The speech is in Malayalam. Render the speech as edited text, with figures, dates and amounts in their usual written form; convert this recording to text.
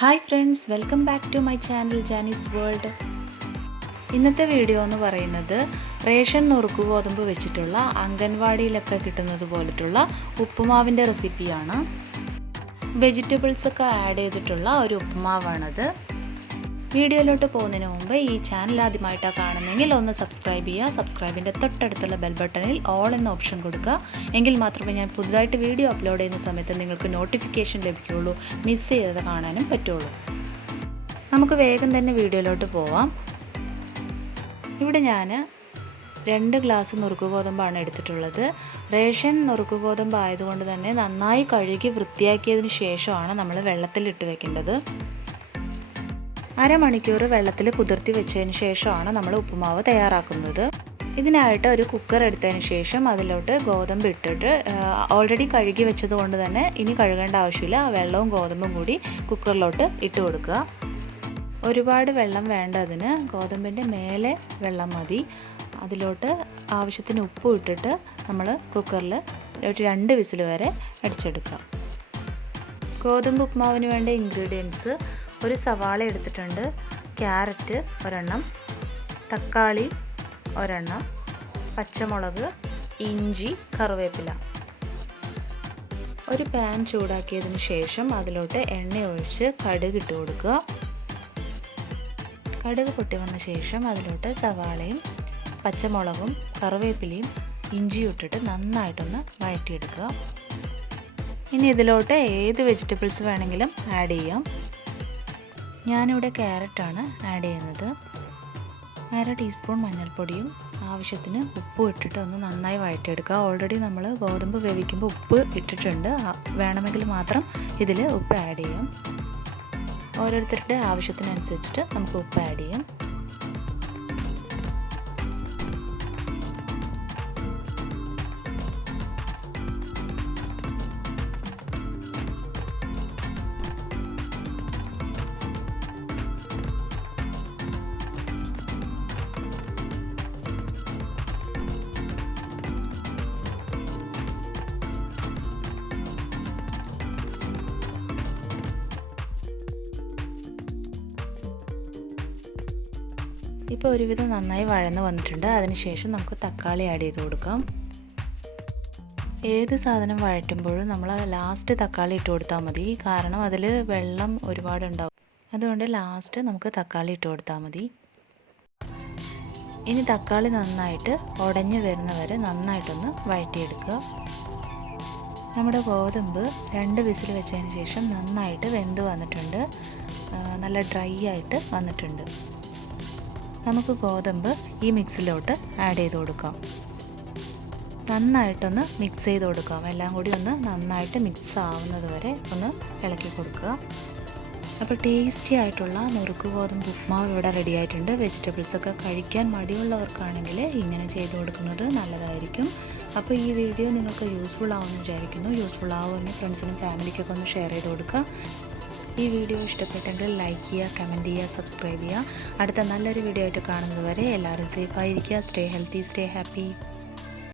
Hi friends, welcome back to my channel Janee's world. ഇന്നത്തെ വീഡിയോ എന്ന് പറയുന്നത് റേഷൻ നുറുക്ക് ഗോതമ്പ് വെച്ചിട്ടുള്ള അംഗൻവാടിയിലൊക്കെ കിട്ടുന്നത് പോലെയുള്ള ഉപ്പുമാവിൻ്റെ റെസിപ്പിയാണ്. വെജിറ്റബിൾസൊക്കെ ആഡ് ചെയ്തിട്ടുള്ള ഒരു ഉപ്പുമാവാണത്. വീഡിയോയിലോട്ട് പോകുന്നതിന് മുമ്പ് ഈ ചാനൽ ആദ്യമായിട്ടാണ് കാണുന്നതെങ്കിൽ ഒന്ന് സബ്സ്ക്രൈബ് ചെയ്യുക. സബ്സ്ക്രൈബിൻ്റെ തൊട്ടടുത്തുള്ള ബെൽ ബട്ടണിൽ ഓൾ എന്ന ഓപ്ഷൻ കൊടുക്കുക. എങ്കിൽ മാത്രമേ ഞാൻ പുതുതായിട്ട് വീഡിയോ അപ്ലോഡ് ചെയ്യുന്ന സമയത്ത് നിങ്ങൾക്ക് നോട്ടിഫിക്കേഷൻ ലഭിക്കുകയുള്ളൂ, മിസ് ചെയ്ത് കാണാനും പറ്റുള്ളൂ. നമുക്ക് വേഗം തന്നെ വീഡിയോയിലോട്ട് പോവാം. ഇവിടെ ഞാൻ 2 ഗ്ലാസ് നുറുക്ക് ഗോതമ്പാണ് എടുത്തിട്ടുള്ളത്. റേഷൻ നുറുക്ക് ഗോതമ്പ് ആയതുകൊണ്ട് തന്നെ നന്നായി കഴുകി വൃത്തിയാക്കിയതിന് ശേഷമാണ് നമ്മൾ വെള്ളത്തിലിട്ട് വെക്കേണ്ടത്. അരമണിക്കൂർ വെള്ളത്തിൽ കുതിർത്തി വെച്ചതിന് ശേഷമാണ് നമ്മൾ ഉപ്പുമാവ് തയ്യാറാക്കുന്നത്. ഇതിനായിട്ട് ഒരു കുക്കർ എടുത്തതിന് ശേഷം അതിലോട്ട് ഗോതമ്പ് ഇട്ടിട്ട് ഓൾറെഡി കഴുകി വെച്ചത് കൊണ്ട് തന്നെ ഇനി കഴുകേണ്ട ആവശ്യമില്ല. വെള്ളവും ഗോതമ്പും കൂടി കുക്കറിലോട്ട് ഇട്ട് കൊടുക്കുക. ഒരുപാട് വെള്ളം വേണ്ട, അതിന് ഗോതമ്പിൻ്റെ മേലെ വെള്ളം മതി. അതിലോട്ട് ആവശ്യത്തിന് ഉപ്പ് ഇട്ടിട്ട് നമ്മൾ കുക്കറിൽ ഒരു 2 വിസിൽ വരെ അടിച്ചെടുക്കുക. ഗോതമ്പ് ഉപ്പുമാവിന് വേണ്ട ഇൻഗ്രീഡിയൻസ്: ഒരു സവാള എടുത്തിട്ടുണ്ട്, ക്യാരറ്റ് ഒരെണ്ണം, തക്കാളി ഒരെണ്ണം, പച്ചമുളക്, ഇഞ്ചി, കറിവേപ്പില. ഒരു പാൻ ചൂടാക്കിയതിന് ശേഷം അതിലോട്ട് എണ്ണ ഒഴിച്ച് കടുക് ഇട്ട് കൊടുക്കുക. കടുക് പൊട്ടി വന്ന ശേഷം അതിലോട്ട് സവാളയും പച്ചമുളകും കറിവേപ്പിലയും ഇഞ്ചിയും ഇട്ടിട്ട് നന്നായിട്ടൊന്ന് വഴറ്റിയെടുക്കുക. ഇനി ഇതിലോട്ട് ഏത് വെജിറ്റബിൾസ് വേണമെങ്കിലും ആഡ് ചെയ്യാം. ഞാനിവിടെ ക്യാരറ്റാണ് ആഡ് ചെയ്യുന്നത്. 1/2 ടീസ്പൂൺ മഞ്ഞൾപ്പൊടിയും ആവശ്യത്തിന് ഉപ്പും ഇട്ടിട്ട് ഒന്ന് നന്നായി വഴറ്റിയെടുക്കുക. ഓൾറെഡി നമ്മൾ ഗോതമ്പ് വേവിക്കുമ്പോൾ ഉപ്പ് ഇട്ടിട്ടുണ്ട്, വേണമെങ്കിൽ മാത്രം ഇതിൽ ഉപ്പ് ആഡ് ചെയ്യാം. ഓരോരുത്തരുടെ ആവശ്യത്തിനനുസരിച്ചിട്ട് നമുക്ക് ഉപ്പ് ആഡ് ചെയ്യാം. ഇപ്പോൾ ഒരുവിധം നന്നായി വഴന്ന് വന്നിട്ടുണ്ട്. അതിനുശേഷം നമുക്ക് തക്കാളി ആഡ് ചെയ്ത് കൊടുക്കാം. ഏത് സാധനം വഴറ്റുമ്പോഴും നമ്മൾ ലാസ്റ്റ് തക്കാളി ഇട്ട് കൊടുത്താൽ മതി, കാരണം അതിൽ വെള്ളം ഒരുപാടുണ്ടാവും. അതുകൊണ്ട് ലാസ്റ്റ് നമുക്ക് തക്കാളി ഇട്ട് കൊടുത്താൽ മതി. ഇനി തക്കാളി നന്നായിട്ട് ഉടഞ്ഞു വരുന്നവരെ നന്നായിട്ടൊന്ന് വഴറ്റിയെടുക്കുക. നമ്മുടെ ഗോതമ്പ് 2 വിസിൽ വെച്ചതിന് ശേഷം നന്നായിട്ട് വെന്ത് വന്നിട്ടുണ്ട്, നല്ല ഡ്രൈ ആയിട്ട് വന്നിട്ടുണ്ട്. നമുക്ക് ഗോതമ്പ് ഈ മിക്സിലോട്ട് ആഡ് ചെയ്ത് കൊടുക്കാം. നന്നായിട്ടൊന്ന് മിക്സ് ചെയ്ത് കൊടുക്കാം. എല്ലാം കൂടി ഒന്ന് നന്നായിട്ട് മിക്സ് ആവുന്നത് വരെ ഒന്ന് ഇളക്കി കൊടുക്കുക. അപ്പോൾ ടേസ്റ്റി ആയിട്ടുള്ള നുറുക്ക് ഗോതമ്പ് ഉപ്മാവ് ഇവിടെ റെഡി ആയിട്ടുണ്ട്. വെജിറ്റബിൾസൊക്കെ കഴിക്കാൻ മടിയുള്ളവർക്കാണെങ്കിൽ ഇങ്ങനെ ചെയ്ത് കൊടുക്കുന്നത് നല്ലതായിരിക്കും. അപ്പോൾ ഈ വീഡിയോ നിങ്ങൾക്ക് യൂസ്ഫുൾ ആവുമെന്ന് വിചാരിക്കുന്നു. യൂസ്ഫുൾ ആവുമെന്ന് ഫ്രണ്ട്സിനും ഫാമിലിക്കൊക്കെ ഒന്ന് ഷെയർ ചെയ്ത് കൊടുക്കുക. ഈ വീഡിയോ ഇഷ്ടപ്പെട്ടെങ്കിൽ ലൈക്ക് ചെയ്യുക, കമൻറ്റ് ചെയ്യുക, സബ്സ്ക്രൈബ് ചെയ്യുക. അടുത്ത നല്ലൊരു വീഡിയോ ആയിട്ട് കാണുന്നത് വരെ എല്ലാവരും സേഫായിരിക്കുക. Stay healthy, stay happy.